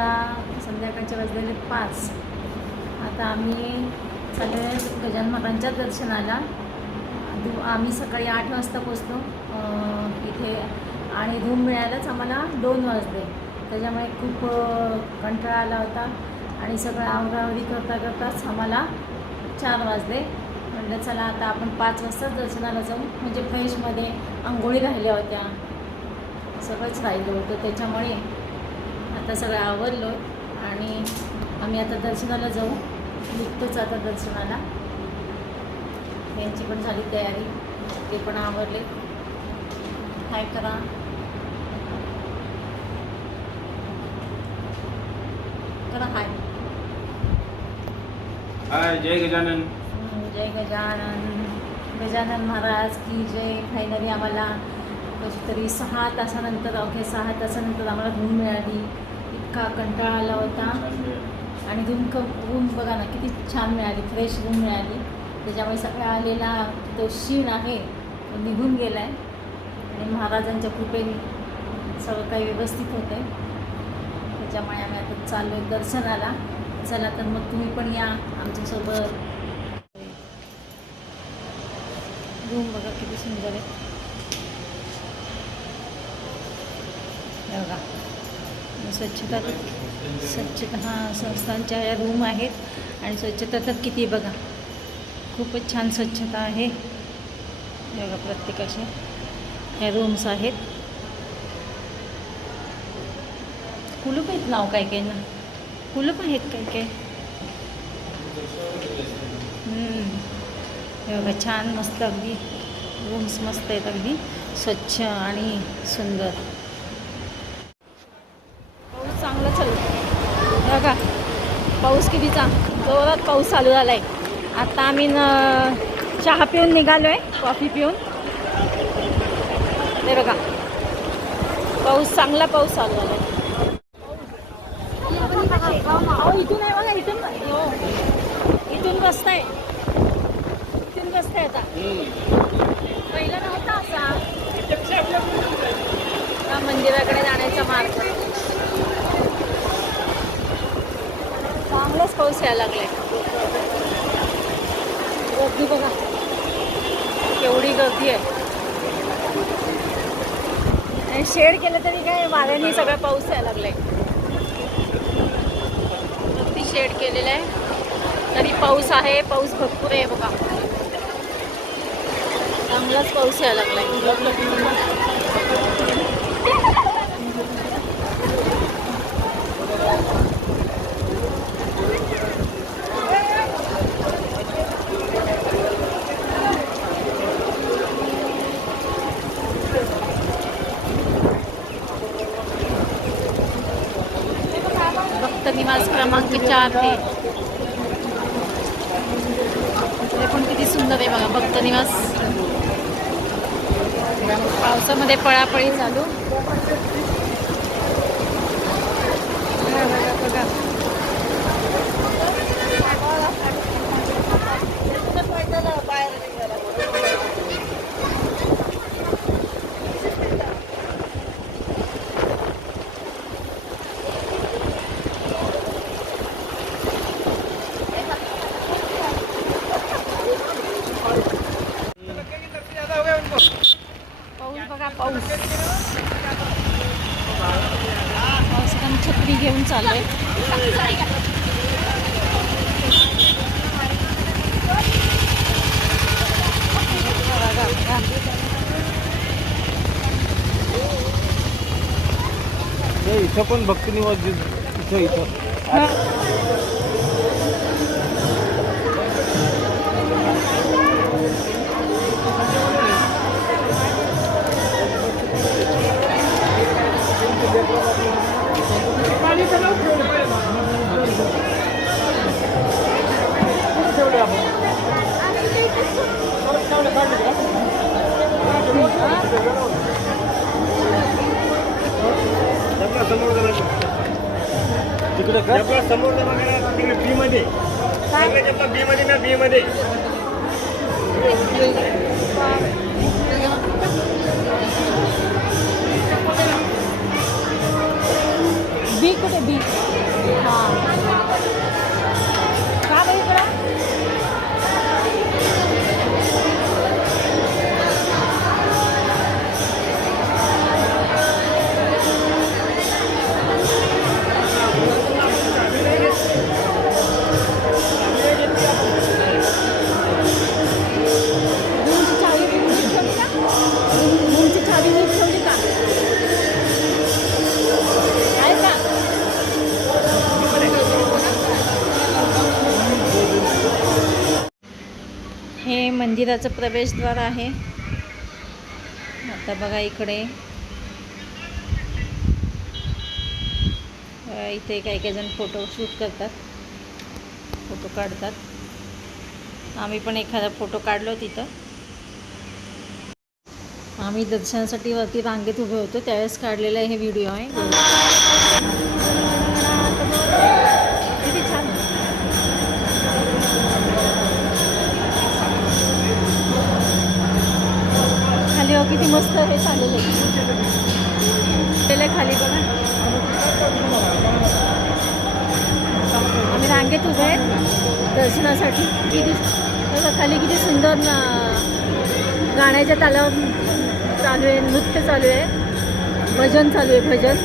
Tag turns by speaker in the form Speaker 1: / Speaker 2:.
Speaker 1: आता संध्याकाळचे वाजलेले पाच. आता आम्ही चालले गजान महाराजांच्या दर्शनाला दु आम्ही सकाळी आठ वाजता पोचलो इथे आणि रूम मिळायलाच आम्हाला दोन वाजले. त्याच्यामुळे खूप कंटाळा आला होता. आणि सगळं आवरावरी करता करताच आम्हाला चार वाजले. म्हटलं चला आता आपण पाच वाजताच दर्शनाला जाऊ. म्हणजे फ्रेशमध्ये आंघोळी राहिल्या होत्या. सगळंच राहिलं होतं. त्याच्यामुळे आता सगळं आवरलो आणि आम्ही आता दर्शनाला जाऊ. निघतोच आता दर्शनाला. यांची पण झाली तयारी. ते पण आवरले. हाय करा. करा हाय.
Speaker 2: हाय जय गजानन.
Speaker 1: जय गजानन. गजानन महाराज की जय. फायनली आम्हाला कशी तरी सहा तासानंतर अवघ्या सहा तासानंतर आम्हाला रूम मिळाली. इतका कंटाळा आला होता. आणि रूम क रूम बघा ना किती छान मिळाली फ्रेश रूम मिळाली. त्याच्यामुळे सगळा आलेला तो शीण आहे तो निघून गेला आहे आणि महाराजांच्या कृपेने सगळं काही व्यवस्थित होतं आहे त्याच्यामुळे आम्ही आता चाललो आहे दर्शनाला. चला तर मग तुम्ही पण या आमच्यासोबत. रूम बघा किती सुंदर आहे. हे बघा स्वच्छता तर- स्वच्छता हां संस्थांच्या या रूम आहेत आणि स्वच्छता तर किती बघा. खूपच छान स्वच्छता आहे. हे बघा प्रत्येकाचे ह्या रूम्स आहेत. कुलूप आहेत नाव काय काय ना? कुलूप आहेत काय काय? हे बघा छान मस्त अगदी. रूम्स मस्त आहेत अगदी. स्वच्छ आणि सुंदर. चांगला चालू. बघा पाऊस किती चांग जोरात पाऊस चालू झाला आहे आता आम्ही न चहा पिऊन निघालो आहे कॉफी पिऊन. हे बघा पाऊस चांगला पाऊस चालू झाला आहे इथून आहे बघा इथून. हो. इथून आहे इथून आहे आता. पहिला नव्हता असा हा मंदिराकडे जाण्याचा मार्ग चांगलाच पाऊस यायला लागलाय. गर्दी बघा. केवढी गर्दी आहे. आणि शेड केलं तरी काय वाऱ्याने सगळा पाऊस यायला लागलाय. अगदी शेड केलेलं आहे. तरी पाऊस आहे पाऊस भरपूर आहे बघा. चांगलाच पाऊस यायला लागलाय भक्त निवास क्रमांक चार ते ते पण किती सुंदर आहे बघा भक्त निवास. पावसामध्ये पळापळी चालू. बघा, बघा. पाऊस बघा पाऊस पाऊस पण छत्री घेऊन चाललोय बघा, बघा.
Speaker 2: हे इथं पण भक्ती निवास इथं इथं समोर तिकडे जपला समोर तिकडे बी मध्ये सगळे जपला बी मध्ये ना बी मध्ये
Speaker 1: मंदिराचं प्रवेशद्वार आहे. आता बघा इकडे. इथे काही काही जण फोटो शूट करतात. फोटो काढतात. आम्ही पण एखादा फोटो काढलो तिथं. आम्ही दर्शनासाठी वरती रांगेत उभे होतो. त्यावेळेस काढलेला हे व्हिडिओ आहे. किती मस्त आहे खाली बघा. आम्ही रांगेत उभे आहेत दर्शनासाठी. किती बघा खाली किती सुंदर ना गाण्याच्या तालावर चालू आहे नृत्य चालू आहे. भजन चालू आहे भजन.